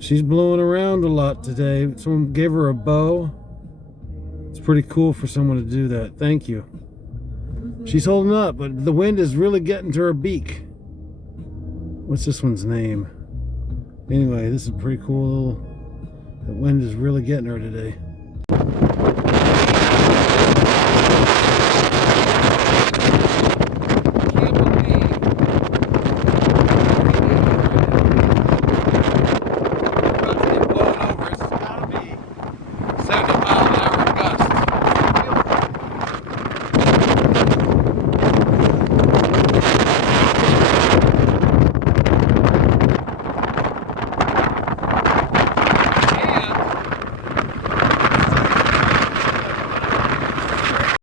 She's blowing around a lot today. Someone gave her a bow. It's pretty cool for someone to do that. Thank you. She's holding up, but the wind is really getting to her beak. What's this one's name? Anyway, this is pretty cool. The wind is really getting her today.